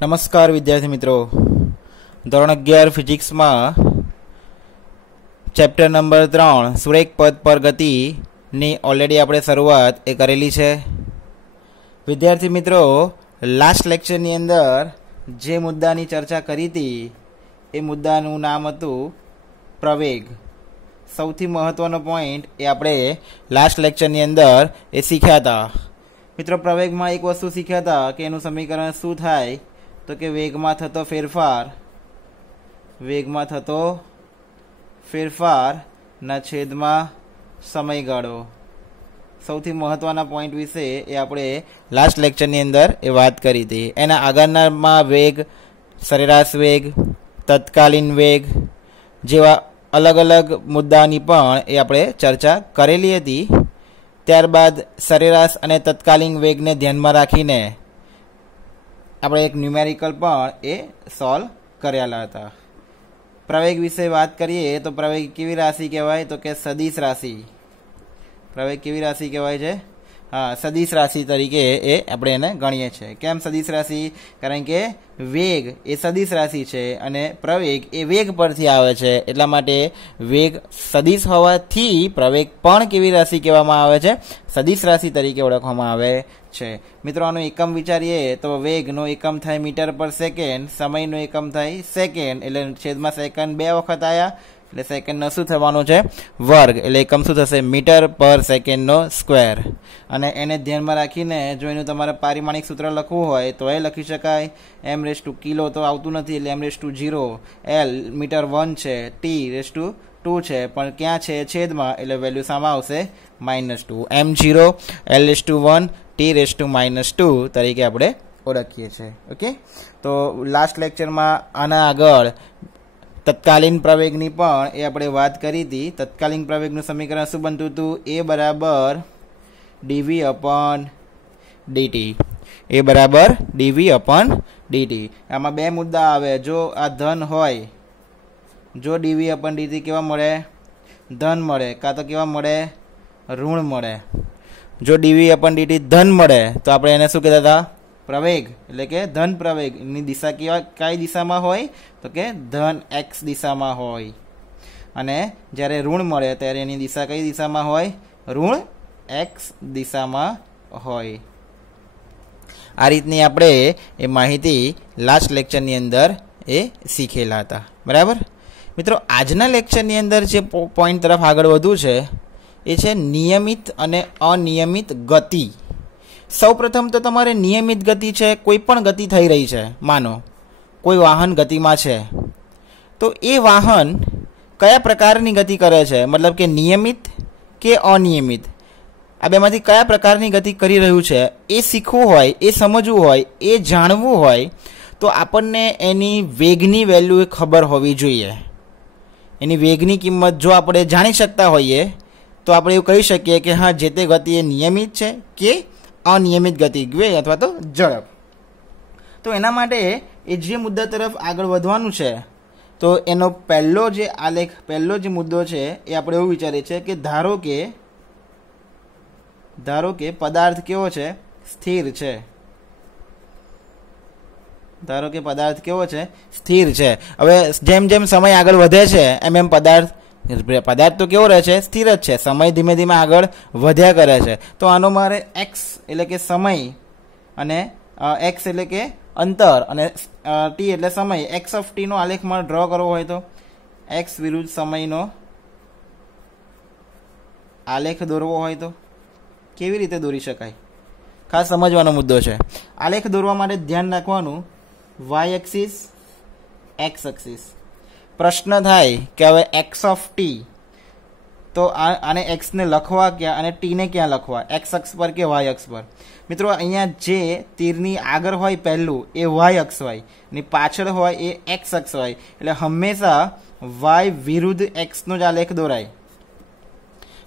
નમસ્કાર વિદ્યાર્થી મિત્રો, ધોરણ 11 ફિઝિક્સમાં ચેપ્ટર નંબર 3 સુરેખ પદ પર ગતિની ઓલરેડી આપણે શરૂઆત કરેલી છે. વિદ્યાર્થી મિત્રો, લાસ્ટ લેક્ચરની અંદર જે મુદ્દાની ચર્ચા કરી હતી એ મુદ્દાનું નામ હતું પ્રવેગ. સૌથી મહત્ત્વનો પોઈન્ટ એ આપણે લાસ્ટ લેક્ચરની અંદર શીખ્યા હતા. મિત્રો, પ્રવેગમાં એક વસ્તુ શીખ્યા હતા કે એનું સમીકરણ શું થાય તો કે વેગમાં થતો ફેરફાર ના છેદમાં સમયગાળો. સૌથી મહત્ત્વના પોઈન્ટ વિશે એ આપણે લાસ્ટ લેક્ચરની અંદર વાત કરી હતી. એના આગળનામાં વેગ, સરેરાશ વેગ, તત્કાલીન વેગ જેવા અલગ અલગ મુદ્દાની પણ એ આપણે ચર્ચા કરેલી હતી. ત્યારબાદ સરેરાશ અને તત્કાલીન વેગને ધ્યાનમાં રાખીને આપણે એક ન્યુમેરિકલ પણ એ સોલ્વ કરેલા હતા. પ્રવેગ વિશે વાત કરીએ તો પ્રવેગ કેવી રાશિ કહેવાય તો કે સદિશ રાશિ. પ્રવેગ કેવી રાશિ કહેવાય છે? હા, સદિશ રાશિ તરીકે એ આપણે એને ગણીએ છીએ. કેમ સદિશ રાશિ? કારણ કે વેગ એ સદિશ રાશિ છે અને પ્રવેગ એ વેગ પરથી આવે છે, એટલા માટે વેગ સદિશ હોવાથી પ્રવેગ પણ કેવી રાશિ કહેવામાં આવે છે? સદિશ રાશિ તરીકે ઓળખવામાં આવે છે. મિત્રો, આનો એકમ વિચારીએ તો વેગનો એકમ થાય મીટર પર સેકન્ડ, સમયનો એકમ થાય સેકન્ડ, એટલે છેદમાં સેકન્ડ 2 વખત આવ્યા એટલે સેકન્ડનો શું થવાનું છે? વર્ગ. એટલે એકમ શું થશે? મીટર પર સેકન્ડનો સ્ક્વેર. અને એને ધ્યાનમાં રાખીને જો એનું તમારે પારિમાણિક સૂત્ર લખવું હોય તો એ લખી શકાય. m⁻² કિલો તો આવતું નથી એટલે m⁻0. l મીટર 1 છે, t⁻2 છે, પણ ક્યાં છે? છેદમાં, એટલે વેલ્યુ સામે આવશે -2. m0 l⁻1 t⁻2 તરીકે આપણે ઓળખીએ છીએ. ઓકે, તો લાસ્ટ લેક્ચરમાં આના આગળ તત્કાલીન પ્રવેગની પણ એ આપણે વાત કરી હતી. તત્કાલીન પ્રવેગનું સમીકરણ શું બનતું હતું? a બરાબર dv/dt. a બરાબર dv/dt. આમાં બે મુદ્દા આવે. જો આ ધન હોય, જો dv/dt કેવા મળે? ધન મળે, કાં તો કેવા મળે? ઋણ મળે. જો dv/dt ધન મળે તો આપણે એને શું કહેતા હતા? પ્રવેગ, એટલે કે ધન પ્રવેગ. એની દિશા કઈ દિશામાં હોય તો કે ધન x દિશામાં હોય. અને જ્યારે ઋણ મળે ત્યારે એની દિશા કઈ દિશામાં હોય? ઋણ x દિશામાં હોય. આ રીતની આપણે એ માહિતી લાસ્ટ લેક્ચરની અંદર એ શીખેલા હતા. બરાબર મિત્રો, આજના લેક્ચરની અંદર જે પોઈન્ટ તરફ આગળ વધવું છે એ છે નિયમિત અને અનિયમિત ગતિ. સૌ પ્રથમ તો તમારે નિયમિત ગતિ છે, કોઈ પણ ગતિ થઈ રહી છે, માનો કોઈ વાહન ગતિમાં છે, તો એ વાહન કયા પ્રકારની ગતિ કરે છે, મતલબ કે નિયમિત કે અનિયમિત, આ બેમાંથી કયા પ્રકારની ગતિ કરી રહ્યું છે એ શીખવું હોય, એ સમજવું હોય, એ જાણવું હોય તો આપણને એની વેગની વેલ્યુ ખબર હોવી જોઈએ. એની વેગની કિંમત જો આપણે જાણી શકતા હોઈએ તો આપણે એવું કહી શકીએ કે હા, જે તે ગતિ એ નિયમિત છે કે અનિયમિત ગતિ, વેગ અથવા તો ઝડપ. તો એના માટે એ જે મુદ્દા તરફ આગળ વધવાનું છે તો એનો પહેલો જે મુદ્દો છે એ આપણે એવું વિચારીએ છીએ કે ધારો કે પદાર્થ કેવો છે? સ્થિર છે. ધારો કે પદાર્થ કેવો છે? સ્થિર છે. હવે જેમ જેમ સમય આગળ વધે છે એમ એમ પદાર્થ તો કેવો રહે છે? સ્થિર જ છે. સમય ધીમે ધીમે આગળ વધ્યા કરે છે. તો આનો મારે x એટલે કે સમય અને x એટલે કે અંતર અને t એટલે સમય, x ઓફ t નો આલેખ મારે ડ્રો કરવો હોય તો x વિરુદ્ધ સમયનો આલેખ દોરવો હોય તો કેવી રીતે દોરી શકાય? ખાસ સમજવાનો મુદ્દો છે. આલેખ દોરવા માટે ધ્યાન રાખવાનું y એક્સિસ, x એક્સિસ. પ્રશ્ન થાય કે હવે x ઓફ t, તો આને x ને લખવા ક્યાં અને t ને ક્યાં લખવા? x અક્ષ પર કે y અક્ષ પર? મિત્રો, અહીંયા જે તીરની આગળ હોય પહેલું એ y અક્ષ હોય અને પાછળ હોય એ x અક્ષ હોય, એટલે હંમેશા y વિરુદ્ધ x નો જ આલેખ દોરાય.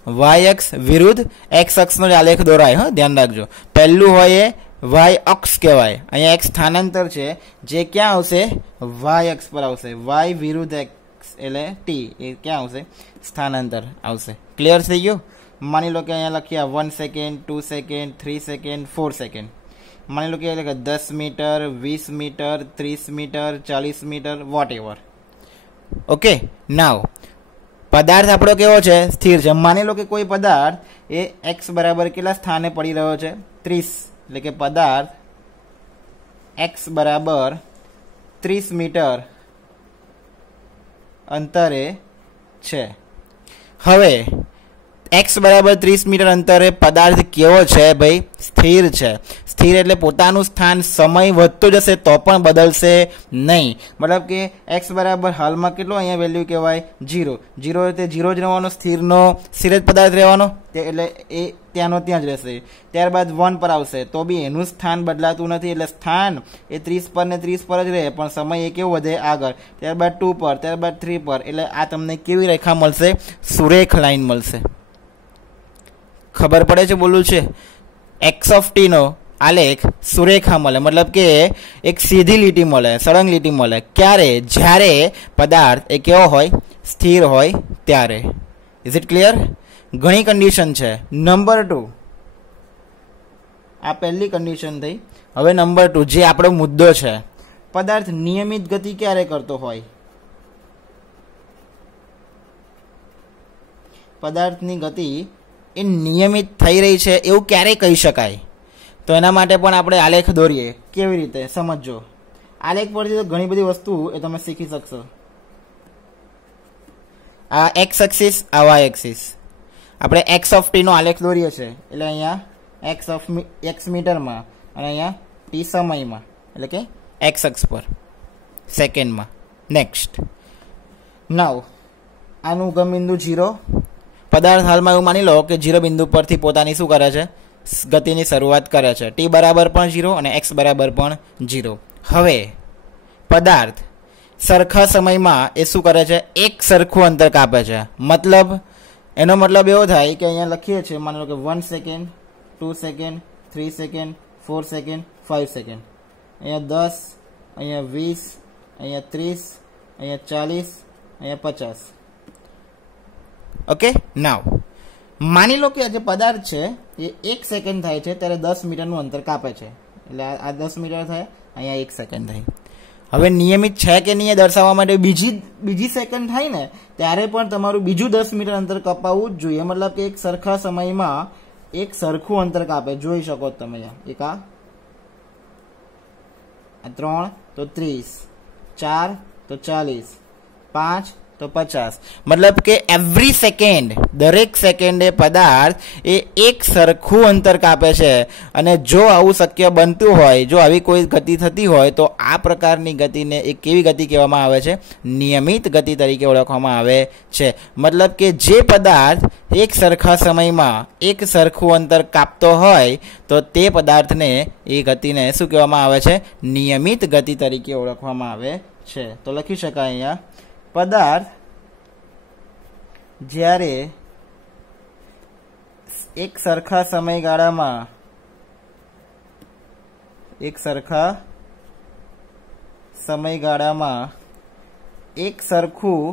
y અક્ષ વિરુદ્ધ x અક્ષનો જ આલેખ દોરાય. હા, ધ્યાન રાખજો. પહેલું હોય એ y અક્ષ કહેવાય. અહીંયા એક સ્થાનાંતર છે જે ક્યાં આવશે? y અક્ષ પર આવશે. y વિરુદ્ધ x એટલે t એ ક્યાં આવશે? સ્થાનાંતર આવશે. ક્લિયર થઈ ગયું? માની લો કે અહીંયા લખ્યા 1 સેકન્ડ, 2 સેકન્ડ, 3 સેકન્ડ, 4 સેકન્ડ. માની લો કે 10 metre, 20 metre, 30 metre, 40 metre, whatever. Okay, now પદાર્થ આપણો કેવો છે? સ્થિર છે. માની લો કે કોઈ પદાર્થ એ x બરાબર કેટલા સ્થાને પડી રહ્યો છે? 30. એટલે કે પદાર્થ x બરાબર 30 મીટર અંતરે છે. હવે x બરાબર 30 મીટર અંતરે પદાર્થ કેવો છે ભાઈ? સ્થિર છે. સ્થિર એટલે પોતાનું સ્થાન સમય વધતો જશે તો પણ બદલશે નહીં. મતલબ કે x બરાબર હાલમાં કેટલો અહીંયા વેલ્યુ કહેવાય? 0. 0 એટલે 0 જ રહેવાનો, સ્થિરનો સ્થિર જ પદાર્થ રહેવાનો, એટલે એ ત્યાંનો ત્યાં જ રહેશે. ત્યારબાદ 1 પર આવશે તો બી એનું સ્થાન બદલાતું નથી, એટલે સ્થાન એ 30 પર ને 30 પર જ રહે, પણ સમય એ કેવો વધે? આગળ. ત્યારબાદ 2 પર, ત્યારબાદ 3 પર. એટલે આ તમને કેવી રેખા મળશે? સુરેખ લાઈન મળશે. ખબર પડે છે બોલું છે? x ઓફ t નો આલેખ સુરેખા મળે, મતલબ કે એક સીધી લીટી મળે, સળંગ લીટી મળે. ક્યારે? જ્યારે પદાર્થ એ કેવો હોય? સ્થિર હોય ત્યારે. Is it clear? ઘણી કન્ડિશન છે. નંબર 2, આ પહેલી કન્ડિશન થઈ. હવે નંબર 2 જે આપણો મુદ્દો છે, પદાર્થ નિયમિત ગતિ ક્યારે કરતો હોય? પદાર્થની ગતિ એ નિયમિત થઈ રહી છે એવું ક્યારે કહી શકાય? તો એના માટે પણ આપણે આલેખ દોરીએ. કેવી રીતે? સમજો. આલેખ પરથી તો ઘણી બધી વસ્તુ એ તમે શીખી શકશો. આ એક્સ એક્સિસ, આ વાય એક્સિસ. આપણે એક્સ ઓફ ટી નો આલેખ દોરીએ છીએ. એટલે અહીંયા એક્સ મીટરમાં અને અહીંયા ટી સમયમાં, એટલે કે એક્સ અક્ષ પર સેકન્ડમાં. નેક્સ્ટ, નાવ આનું ઉગમ બિંદુ 0. પદાર્થ હાલમાં એવું માની લો કે 0 બિંદુ પરથી પોતાની શું કરે છે? ગતિની શરૂઆત કરે છે. ટી બરાબર પણ 0 અને એક્સ બરાબર પણ 0. હવે પદાર્થ સરખા સમયમાં એ શું કરે છે? એક સરખું અંતર કાપે છે. મતલબ એનો મતલબ એવો થાય કે અહીંયા લખીએ છીએ, માની લો કે 1 second, 2 second, 3 second, 4 second, 5 second. અહીંયા 10, અહીંયા 20, અહીંયા 30, અહીંયા 40, અહીંયા 50. ઓકે, નાવ માની લો કે આ જે પદાર્થ છે એ 1 સેકન્ડ થાય છે ત્યારે 10 મીટરનું અંતર કાપે છે. એટલે આ 10 મીટર થાય, અહીંયા 1 સેકન્ડ થાય. હવે નિયમિત છે કે નહીં દર્શાવવા માટે બીજી સેકન્ડ થાય ને ત્યારે પણ તમારું બીજું 10 મીટર અંતર કપાવવું જ જોઈએ. મતલબ કે એક સરખા સમયમાં એક સરખું અંતર કાપે. જોઈ શકો તમે, એક આ 3 તો 30, 4 તો 40, 5 તો 50. મતલબ કે એવરી સેકન્ડ, દરેક સેકન્ડે પદાર્થ એ એક સરખું અંતર કાપે છે. અને જો આવું શક્ય બનતું હોય, જો આવી કોઈ ગતિ થતી હોય, તો આ પ્રકારની ગતિને એક કેવી ગતિ કહેવામાં આવે છે? નિયમિત ગતિ તરીકે ઓળખવામાં આવે છે. મતલબ કે જે પદાર્થ એક સરખા સમયમાં એક સરખું અંતર કાપતો હોય તો તે પદાર્થને એ ગતિને શું કહેવામાં આવે છે? નિયમિત ગતિ તરીકે ઓળખવામાં આવે છે. તો લખી શકાય અહીંયા, પદાર્થ જ્યારે એક સરખા સમયગાળામાં એક સરખું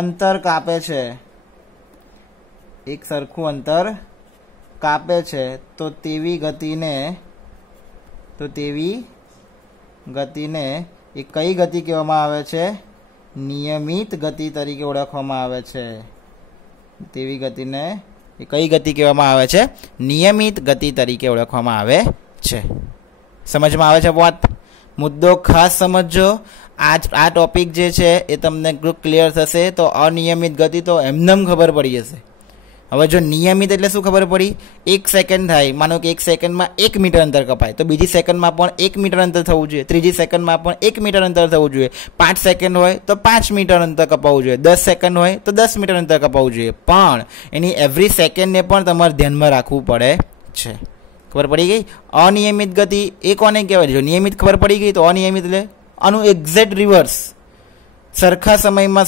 અંતર કાપે છે, એક સરખું અંતર કાપે છે, તો તેવી ગતિને એ કઈ ગતિ કહેવામાં આવે છે? નિયમિત ગતિ તરીકે ઓળખવામાં આવે છે. તેવી ગતિને એ કઈ ગતિ કહેવામાં આવે છે? નિયમિત ગતિ તરીકે ઓળખવામાં આવે છે. સમજમાં આવે છે વાત? મુદ્દો ખાસ સમજો. આ ટોપિક જે છે એ તમને ક્લિયર થશે તો અનિયમિત ગતિ તો એમનેમ ખબર પડી જશે. હવે જો નિયમિત એટલે શું ખબર પડી? 1 સેકન્ડ થાય, માનો કે 1 સેકન્ડમાં 1 મીટર અંતર કપાય, તો બીજી સેકન્ડમાં પણ 1 મીટર અંતર થવું જોઈએ, ત્રીજી સેકન્ડમાં પણ 1 મીટર અંતર થવું જોઈએ. 5 સેકન્ડ હોય તો 5 મીટર અંતર કપાવવું જોઈએ, 10 સેકન્ડ હોય તો 10 મીટર અંતર કપાવવું જોઈએ. પણ એની એવરી સેકન્ડને પણ તમારે ધ્યાનમાં રાખવું પડે છે. ખબર પડી ગઈ? અનિયમિત ગતિ એ કોને કહેવાય? જો નિયમિત ખબર પડી ગઈ તો અનિયમિત એટલે આનું એક્ઝેક્ટ રિવર્સ. સરખા સમયમાં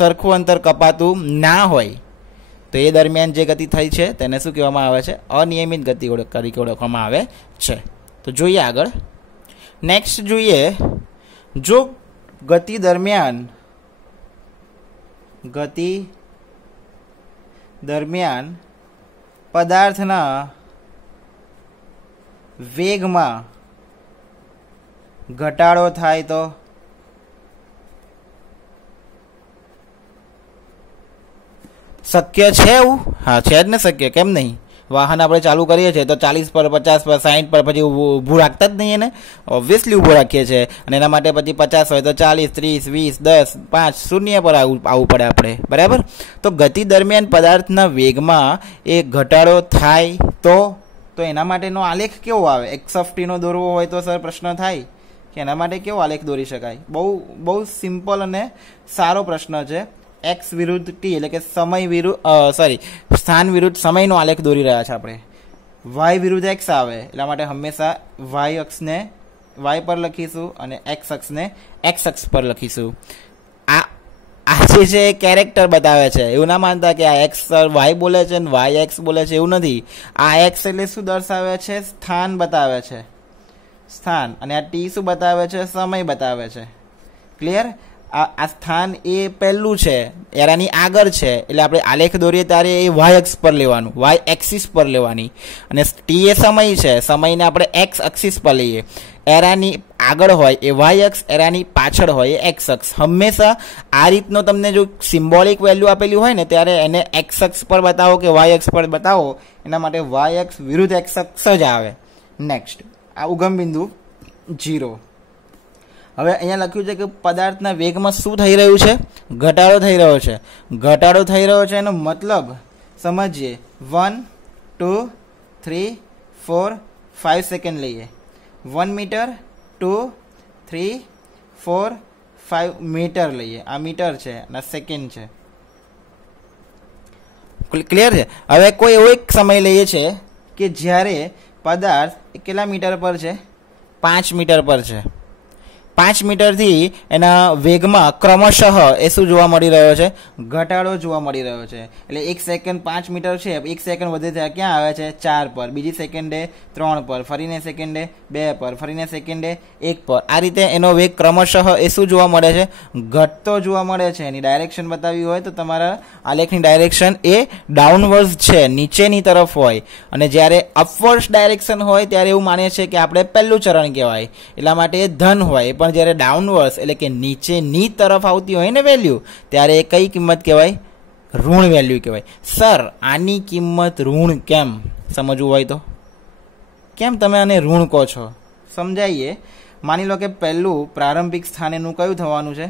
સરખું અંતર કપાતું ના હોય તો એ દરમિયાન જે ગતિ થઈ છે તેને શું કહેવામાં આવે છે? અનિયમિત ગતિ તરીકે ઓળખવામાં આવે છે. તો જોઈએ આગળ. નેક્સ્ટ જોઈએ, જો ગતિ દરમિયાન પદાર્થના વેગમાં ઘટાડો થાય તો શક્ય છે એવું? હા, છે જ ને શક્ય, કેમ નહીં? વાહન આપણે ચાલુ કરીએ છીએ તો 40 પર, 50 પર, 60 પર, પછી ઊભું રાખતા જ નહીં એને, ઓબ્વિયસલી ઊભું રાખીએ છીએ. અને એના માટે પછી 50 હોય તો 40, 30, 20, 10, 5, 0 પર આવવું પડે આપણે, બરાબર? તો ગતિ દરમિયાન પદાર્થના વેગમાં એ ઘટાડો થાય તો એના માટેનો આલેખ કેવો આવે? એક્સ ઓફ ટીનો દોરવો હોય તો સર પ્રશ્ન થાય કે એના માટે કેવો આલેખ દોરી શકાય? બહુ સિમ્પલ અને સારો પ્રશ્ન છે. એક્સ વિરુદ્ધ ટી એટલે કે સમય વિરુદ્ધ સ્થાન વિરુદ્ધ સમયનો આલેખ દોરી રહ્યા છે આપણે. વાય વિરુદ્ધ એક્સ આવે એટલા માટે હંમેશા વાય અક્ષને વાય પર લખીશું અને એક્સ અક્ષને એક્સ અક્ષ પર લખીશું. આ જે છે એ કેરેક્ટર બતાવે છે, એવું ના માનતા કે આ એક્સ વાય બોલે છે ને વાય એક્સ બોલે છે, એવું નથી. આ એક્સ એટલે શું દર્શાવે છે? સ્થાન બતાવે છે, સ્થાન. અને આ ટી શું બતાવે છે? સમય બતાવે છે. ક્લિયર? આ સ્થાન એ પહેલું છે, એરાની આગળ છે, એટલે આપણે આલેખ દોરીએ ત્યારે એ વાય અક્ષ પર લેવાનું, વાય એક્સિસ પર લેવાની. અને ટી એ સમય છે, સમયને આપણે એક્સ અક્ષિસ પર લઈએ. એરાની આગળ હોય એ વાય અક્ષ, એરાની પાછળ હોય એ એક્સ અક્ષ. હંમેશા આ રીતનો તમને જો સિમ્બોલિક વેલ્યુ આપેલી હોય ને ત્યારે એને એક્સ અક્ષ પર બતાવો કે વાય અક્ષ પર બતાવો, એના માટે વાય અક્ષ વિરુદ્ધ એક્સ અક્ષ જ આવે. નેક્સ્ટ, આ ઉગમ બિંદુ 0. હવે અહીંયા લખ્યું છે કે પદાર્થના વેગમાં શું થઈ રહ્યું છે? ઘટાડો થઈ રહ્યો છે. ઘટાડો થઈ રહ્યો છે એનો મતલબ સમજીએ. 1, 2, 3, 4, 5 સેકન્ડ લઈએ. 1 મીટર, 2, 3, 4, 5 મીટર લઈએ. આ મીટર છે અને સેકન્ડ છે. ક્લિયર છે? હવે કોઈ એવો એક સમય લઈએ છે કે જ્યારે પદાર્થ કેટલા મીટર પર છે? 5 મીટર પર છે. 5 મીટરથી એના વેગમાં ક્રમશઃ એ શું જોવા મળી રહ્યો છે? ઘટાડો જોવા મળી રહ્યો છે. એટલે 1 સેકન્ડ 5 મીટર છે, 1 સેકન્ડ વધે ત્યાં ક્યાં આવે છે? 4 પર, બીજી સેકન્ડે 3 પર, ફરીને સેકન્ડે 2 પર, ફરીને સેકન્ડે 1 પર. આ રીતે એનો વેગ ક્રમશઃ એ શું જોવા મળે છે? ઘટતો જોવા મળે છે. એની ડાયરેક્શન બતાવી હોય તો તમારા આલેખની ડાયરેક્શન એ ડાઉનવર્ડ છે, નીચેની તરફ હોય. અને જ્યારે અપવર્ડ ડાયરેક્શન હોય ત્યારે એવું માને છે કે આપણે પહેલું ચરણ કહેવાય, એટલા માટે એ ધન હોય. પણ જ્યારે ડાઉનવર્ડ એટલે કે નીચેની તરફ આવતી હોય ને વેલ્યુ, ત્યારે એ કઈ કિંમત કહેવાય? ઋણ વેલ્યુ કહેવાય. સર આની કિંમત ઋણ કેમ? સમજવું હોય તો કેમ તમે આને ઋણ કહો છો? સમજાઈએ. માની લો કે પહેલું પ્રારંભિક સ્થાન એનું કયું થવાનું છે?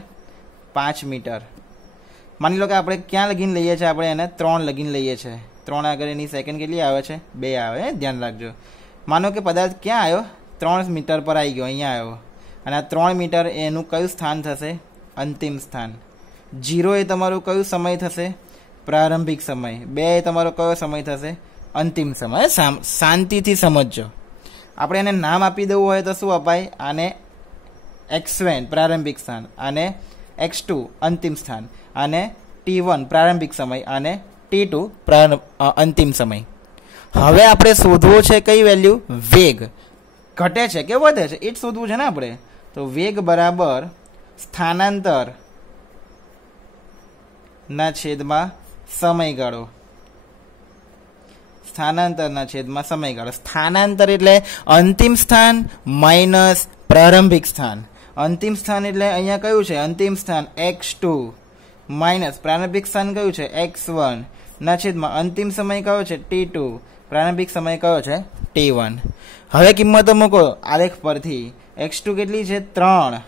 5 મીટર. માની લો કે આપણે ક્યાં લગીને લઈએ છીએ? આપણે એને 3 લગીને લઈએ છીએ. 3 આગળ એની સેકન્ડ કેટલી આવે છે? 2 આવે. ધ્યાન રાખજો. માનો કે પદાર્થ ક્યાં આવ્યો? 3 મીટર પર આવી ગયો, અહીંયા આવ્યો. અને આ 3 મીટર એનું કયું સ્થાન થશે? અંતિમ સ્થાન. 0 એ તમારું કયું સમય થશે? પ્રારંભિક સમય. 2 એ તમારો કયો સમય થશે? અંતિમ સમય. શાંતિથી સમજજો. આપણે એને નામ આપી દેવું હોય તો શું અપાય? આને x1 પ્રારંભિક સ્થાન, આને x2 અંતિમ સ્થાન, આને t1 પ્રારંભિક સમય, અને t2 અંતિમ સમય. હવે આપણે શોધવો છે કઈ વેલ્યુ? વેગ. ઘટે છે કે વધે છે એ જ શોધવું છે ને આપણે. તો વેગ બરાબર સ્થાનાંતર ના છેદમાં સમયગાળો. સ્થાનાંતરના છેદમાં સમયગાળો. સ્થાનાંતર એટલે અંતિમ સ્થાન માઇનસ પ્રારંભિક સ્થાન. અંતિમ સ્થાન એટલે અહીંયા કયું છે? અંતિમ સ્થાન x2 માઇનસ પ્રારંભિક સ્થાન કયું છે? x1 ના છેદમાં અંતિમ સમય કયો છે? t2. પ્રારંભિક સમય કયો છે? t1. હવે કિંમતો મૂકો આલેખ પરથી. x2 કેટલી છે? 3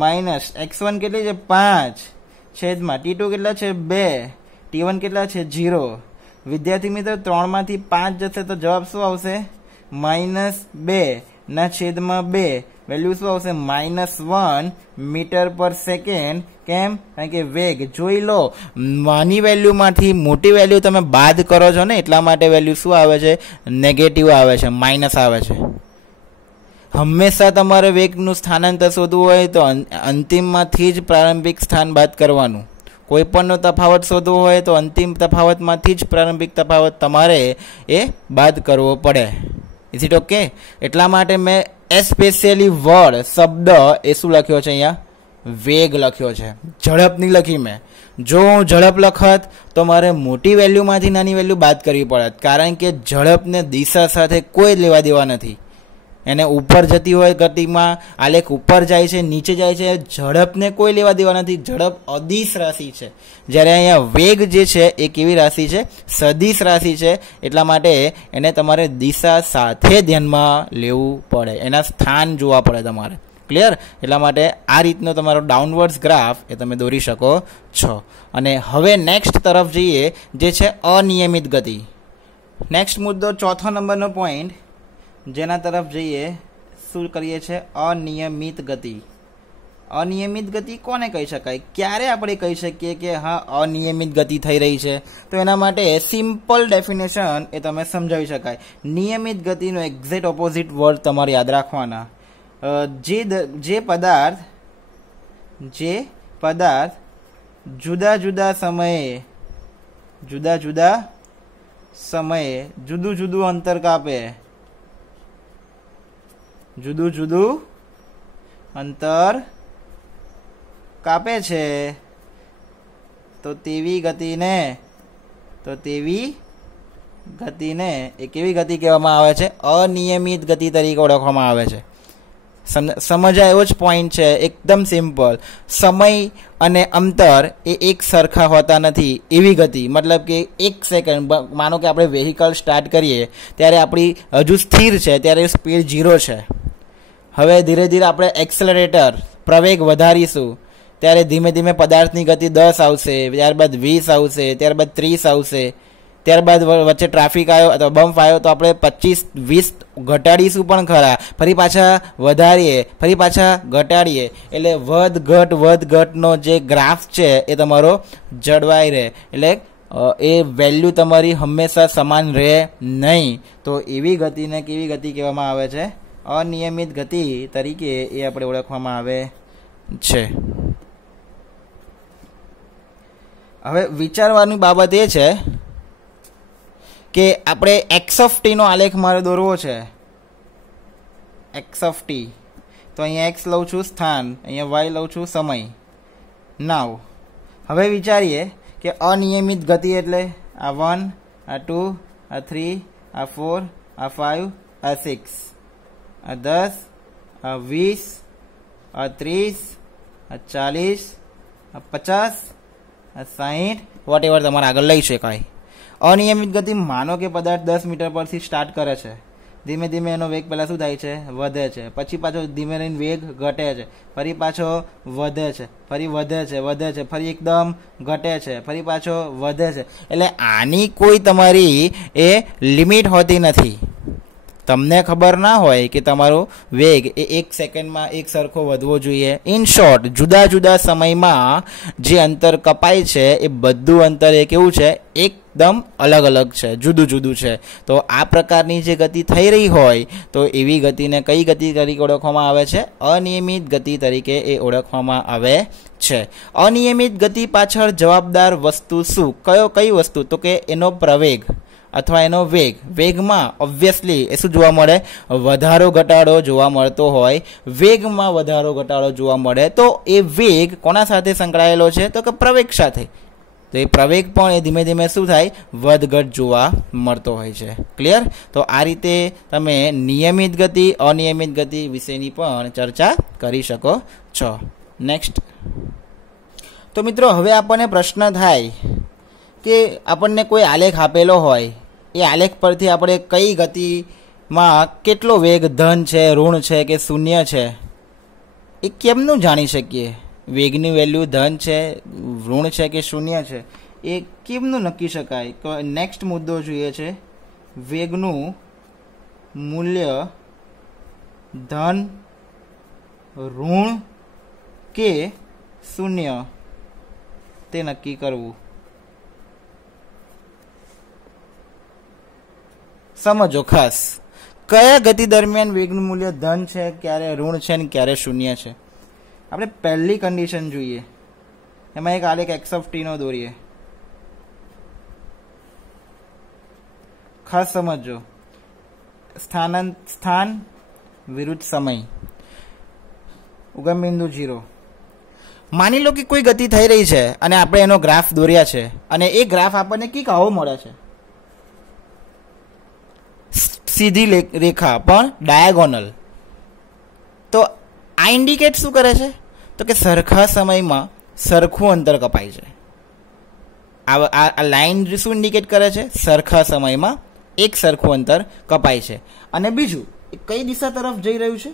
માઇનસ x1 કેટલી છે? 5 છેદમાં t2 કેટલા છે? 2. t1 કેટલા છે? 0. વિદ્યાર્થી મિત્રો 3 માંથી 5 જશે તો જવાબ શું આવશે? -2 ના છેદમાં 2. વેલ્યુ શું આવશે? -1 મીટર પર સેકન્ડ. કેમ? કારણ કે વેગ જોઈ લો, નાની વેલ્યુમાંથી મોટી વેલ્યુ તમે બાદ કરો છો ને, એટલા માટે વેલ્યુ શું આવે છે? નેગેટિવ આવે છે, માઇનસ આવે છે. હંમેશા તમારે વેગનું સ્થાનાંતર શોધવું હોય તો અંતિમમાંથી જ પ્રારંભિક સ્થાન બાદ કરવાનું. કોઈ પણનો તફાવત શોધવો હોય તો અંતિમ તફાવતમાંથી જ પ્રારંભિક તફાવત તમારે એ બાદ કરવો પડે. Is it okay? એટલા માટે મેં એસ્પેશિયલી વર્ડ શબ્દ એ શું લખ્યો છે અહીંયા? વેગ લખ્યો છે. ઝડપ નહીં લખી મેં. જો હું ઝડપ લખત તો મારે મોટી વેલ્યુમાંથી નાની વેલ્યુ બાદ કરવી પડત, કારણ કે ઝડપને દિશા સાથે કોઈ લેવા દેવા નથી. એને ઉપર જતી હોય ગતિમાં, આલેખ ઉપર જાય છે, નીચે જાય છે, ઝડપને કોઈ લેવા દેવા નથી. ઝડપ અદિશ રાશિ છે, જ્યારે અહીંયા વેગ જે છે એ કેવી રાશિ છે? સદિશ રાશિ છે. એટલા માટે એને તમારે દિશા સાથે ધ્યાનમાં લેવું પડે, એના સ્થાન જોવા પડે તમારે. ક્લિયર? એટલા માટે આ રીતનો તમારો ડાઉનવર્ડ્સ ગ્રાફ એ તમે દોરી શકો છો. અને હવે નેક્સ્ટ તરફ જઈએ, જે છે અનિયમિત ગતિ. નેક્સ્ટ મુદ્દો, ચોથો નંબરનો પોઈન્ટ, જેના તરફ જઈએ, શું કરીએ છીએ? અનિયમિત ગતિ. અનિયમિત ગતિ કોને કહી શકાય? ક્યારે આપણે કહી શકીએ કે હા અનિયમિત ગતિ થઈ રહી છે? તો એના માટે સિમ્પલ ડેફિનેશન એ તમે સમજાવી શકાય. નિયમિત ગતિનો એક્ઝેક્ટ ઓપોઝિટ વર્ડ તમારે યાદ રાખવાના. જે પદાર્થ જુદા જુદા સમયે જુદું જુદું અંતર કાપે, જુદું અંતર કાપે છે, તો તેવી ગતિને એ કેવી ગતિ કહેવામાં આવે છે? અનિયમિત ગતિ તરીકે ઓળખવામાં આવે છે. સમજાય એવો જ પોઈન્ટ છે, એકદમ સિમ્પલ. સમય અને અંતર એ એક સરખા હોતા નથી એવી ગતિ, મતલબ કે 1 સેકન્ડ, માનો કે આપણે વેહિકલ સ્ટાર્ટ કરીએ ત્યારે આપણી હજુ સ્થિર છે, ત્યારે સ્પીડ 0 છે. હવે ધીરે ધીરે આપણે એક્સેલરેટર પ્રવેગ વધારીશું, ત્યારે ધીમે ધીમે પદાર્થની ગતિ 10 આવશે, ત્યારબાદ 20 આવશે, ત્યારબાદ 30 આવશે, ત્યારબાદ વચ્ચે ટ્રાફિક આવ્યો અથવા બમ્પ આવ્યો તો આપણે 25-20 ઘટાડીશું પણ ખરા, ફરી પાછા વધારીએ, ફરી પાછા ઘટાડીએ. એટલે વધઘટ ઘટનો જે ગ્રાફ છે એ તમારો જળવાઈ રહે. એટલે એ વેલ્યુ તમારી હંમેશા સમાન રહે નહીં. તો એવી ગતિને કેવી ગતિ કહેવામાં આવે છે? અનિયમિત ગતિ તરીકે એ આપણે ઓળખવામાં આવે છે. હવે વિચારવાની બાબત એ છે કે આપણે એક્સ ઓફ ટીનો આલેખ મારે દોરવો છે. એક્સ ઓફ ટી, તો અહીંયા એક્સ લઉં છું સ્થાન, અહીંયા વાય લઉં છું સમય. નાવ હવે વિચારીએ કે અનિયમિત ગતિ એટલે આ 1, આ 2, આ 3, આ 4, આ 5, આ 6, આ 10, આ 20, આ 30, આ 40, આ 50, આ 60, વોટ એવર તમારે આગળ લઈ શકાય. અનિયમિત ગતિ, માનો કે પદાર્થ 10 મીટર પરથી સ્ટાર્ટ કરે છે, ધીમે ધીમે એનો વેગ પહેલાં શું થાય છે? વધે છે, પછી પાછો ધીમે રહીને વેગ ઘટે છે, ફરી પાછો વધે છે, ફરી વધે છે, ફરી એકદમ ઘટે છે, ફરી પાછો વધે છે. એટલે આની કોઈ તમારી એ લિમિટ હોતી નથી. તમને ખબર ના હોય કે તમારો વેગ એ 1 સેકન્ડમાં એક સરખો વધવો જોઈએ. ઇન શોર્ટ, જુદા જુદા સમયમાં જે અંતર કપાય છે એ બધું અંતર એ કેવું છે? એકદમ અલગ અલગ છે, જુદું છે. તો આ પ્રકારની જે ગતિ થઈ રહી હોય તો એવી ગતિને કઈ ગતિ તરીકે ઓળખવામાં આવે છે? અનિયમિત ગતિ તરીકે એ ઓળખવામાં આવે છે. અનિયમિત ગતિ પાછળ જવાબદાર વસ્તુ શું? કઈ વસ્તુ? તો કે એનો પ્રવેગ અથવા એનો વેગ. વેગમાં ઓબ્વિયસલી એ શું જોવા મળે? વધારો ઘટાડો જોવા મળતો હોય. વેગમાં વધારો ઘટાડો જોવા મળે તો એ વેગ કોના સાથે સંકળાયેલો છે? તો કે પ્રવેગ સાથે. તો એ પ્રવેગ પણ એ ધીમે ધીમે શું થાય? વધઘટ જોવા મળતો હોય છે. ક્લિયર? તો આ રીતે તમે નિયમિત ગતિ, અનિયમિત ગતિ વિશેની પણ ચર્ચા કરી શકો છો. નેક્સ્ટ. તો મિત્રો, હવે આપણને પ્રશ્ન થાય કે આપણને કોઈ આલેખ આપેલો હોય, એ આલેખ પરથી આપણે કઈ ગતિમાં કેટલો વેગ ધન છે, ઋણ છે કે શૂન્ય છે, એ કેમનું જાણી શકીએ? વેગની વેલ્યુ ધન છે, ઋણ છે કે શૂન્ય છે, એ કેમનું નક્કી શકાય? તો નેક્સ્ટ મુદ્દો જોઈએ છે વેગનું મૂલ્ય ધન, ઋણ કે શૂન્ય તે નક્કી કરવું. સમજો ખાસ, કયા ગતિ દરમિયાન વેગનું મૂલ્ય ધન છે, ક્યારે ઋણ છે અને ક્યારે શૂન્ય છે. આપણે પહેલી કન્ડિશન જોઈએ, એમાં એક આલેખ એક્સ ઓફ ટી નો દોરીએ. ખાસ સમજો, સ્થાન વિરુદ્ધ સમય, ઉગમ બિંદુ 0. માની લો કે કોઈ ગતિ થઈ રહી છે અને આપણે એનો ગ્રાફ દોર્યા છે, અને એ ગ્રાફ આપણને કંઈક આવો મળે છે. સીધી રેખા પણ ડાયાગોનલ. તો આ ઇન્ડિકેટ શું કરે છે? તો કે સરખા સમયમાં સરખું અંતર કપાય છે. આ લાઈન શું ઇન્ડિકેટ કરે છે? સરખા સમયમાં એક સરખું અંતર કપાય છે. અને બીજું, એ કઈ દિશા તરફ જઈ રહ્યું છે?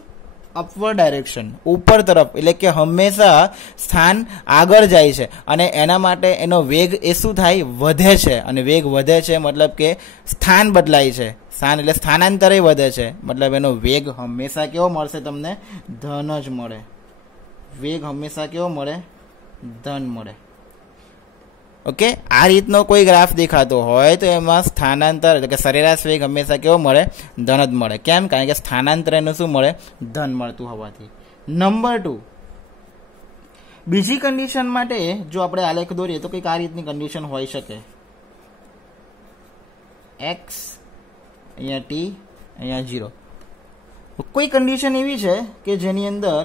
અપવર્ડ ડાયરેક્શન, ઉપર તરફ, એટલે કે હંમેશા સ્થાન આગળ જાય છે અને એના માટે એનો વેગ એ શું થાય? વધે છે. અને વેગ વધે છે મતલબ કે સ્થાન બદલાય છે. સ્થાન એટલે સ્થાનાંતરે વધે છે, મતલબ એનો વેગ હંમેશા કેવો મળશે તમને? ધન જ મળે. વેગ હંમેશા કેવો મળે? ધન મળે. ઓકે, આ રીતનો કોઈ ગ્રાફ દેખાતો હોય તો એમાં સ્થાનાંતર એટલે કે સરેરાશ વેગ હંમેશા કેવો મળે? ધન જ મળે. કેમ? કારણ કે સ્થાનાંતર એનું શું મળે? ધન મળતું હોવાથી. નંબર 2, બીજી કન્ડિશન માટે જો આપણે આલેખ દોરીએ તો કંઈક આ રીતની કન્ડિશન હોઈ શકે. x, અહીંયા t, અહીંયા 0. કોઈ કન્ડિશન એવી છે કે જેની અંદર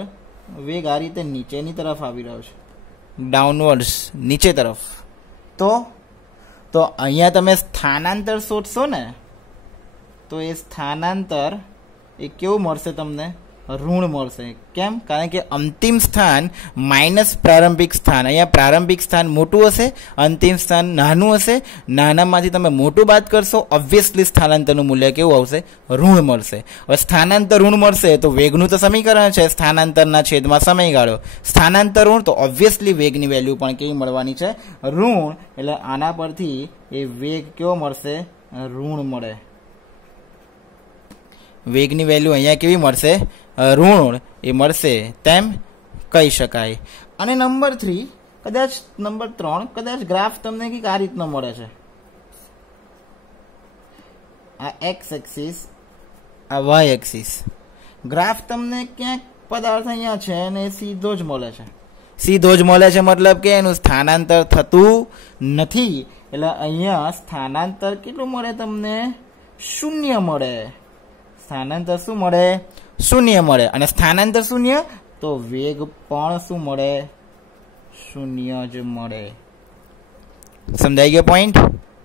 વેગ આ રીતે નીચેની તરફ આવી રહ્યો છે, ડાઉનવર્ડ્સ, નીચે તરફ. તો અહીંયા તમે સ્થાનાંતર શોધશો ને, તો એ સ્થાનાંતર એ કેવું મળશે તમને? ઋણ મળશે. કેમ? કારણ કે અંતિમ સ્થાન માઇનસ પ્રારંભિક સ્થાન. અહીંયા પ્રારંભિક સ્થાન મોટું હશે, અંતિમ સ્થાન નાનું હશે. નાનામાંથી તમે મોટું બાદ કરશો, ઓબ્વિયસલી સ્થાનાંતરનું મૂલ્ય કેવું આવશે? ઋણ મળશે. હવે સ્થાનાંતર ઋણ મળશે તો વેગનું તો સમીકરણ છે સ્થાનાંતરના છેદમાં સમયગાળો. સ્થાનાંતર ઋણ તો ઓબ્વિયસલી વેગની વેલ્યુ પણ કેવી મળવાની છે? ઋણ. એટલે આના પરથી એ વેગ કેવો મળશે? ઋણ મળે. વેગની વેલ્યુ અહીંયા કેવી મળશે? ઋણ એ મળશે તેમ કહી શકાય. અને નંબર 3 કદાચ ગ્રાફ તમને કંઈક આ રીતનો મળે છે. આ એક્સ એક્સિસ, આ વાય એક્સિસ. ગ્રાફ તમને ક્યાંક પદાર્થ અહીંયા છે અને સીધો જ મળે છે. સીધો જ મળે છે મતલબ કે એનું સ્થાનાંતર થતું નથી. એટલે અહીંયા સ્થાનાંતર કેટલું મળે તમને? 0 મળે. સ્થાનાંતર શું મળે? 0 મળે. અને સ્થાનાંતર 0 તો વેગ પણ શું મળે? 0 જ મળે. સમજાઈ ગયો પોઈન્ટ?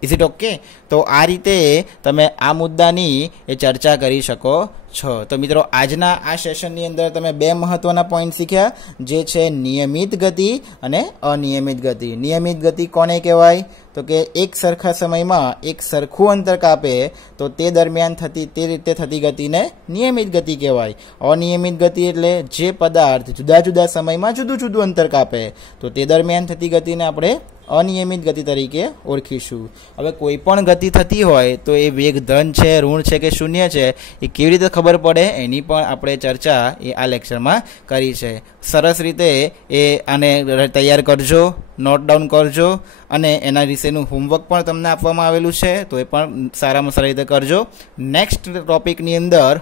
Is it okay? તો આ રીતે તમે આ મુદ્દાની એ ચર્ચા કરી શકો છો. તો મિત્રો, આજના આ સેશનની અંદર તમે 2 મહત્વના પોઈન્ટ શીખ્યા, જે છે નિયમિત ગતિ અને અનિયમિત ગતિ. નિયમિત ગતિ કોને કહેવાય? તો કે એક સરખા સમયમાં એક સરખું અંતર કાપે તો તે દરમિયાન તે રીતે થતી ગતિને નિયમિત ગતિ કહેવાય. અનિયમિત ગતિ એટલે જે પદાર્થ જુદા જુદા સમયમાં જુદું જુદું અંતર કાપે તો તે દરમિયાન થતી ગતિને આપણે અનિયમિત ગતિ તરીકે ઓળખીશું. હવે કોઈ પણ ગતિ થતી હોય તો એ વેગ ધન છે, ઋણ છે કે 0 છે, એ કેવી રીતે ખબર પડે એની પણ આપણે ચર્ચા એ આ લેક્ચરમાં કરી છે. સરસ રીતે એ આને તૈયાર કરજો, નોટ ડાઉન કરજો, અને એના વિશેનું હોમવર્ક પણ તમને આપવામાં આવેલું છે, તો એ પણ સારામાં સારી રીતે કરજો. નેક્સ્ટ ટોપિકની અંદર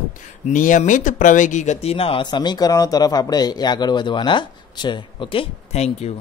નિયમિત પ્રવેગી ગતિના સમીકરણો તરફ આપણે એ આગળ વધવાના છે. Okay, thank you.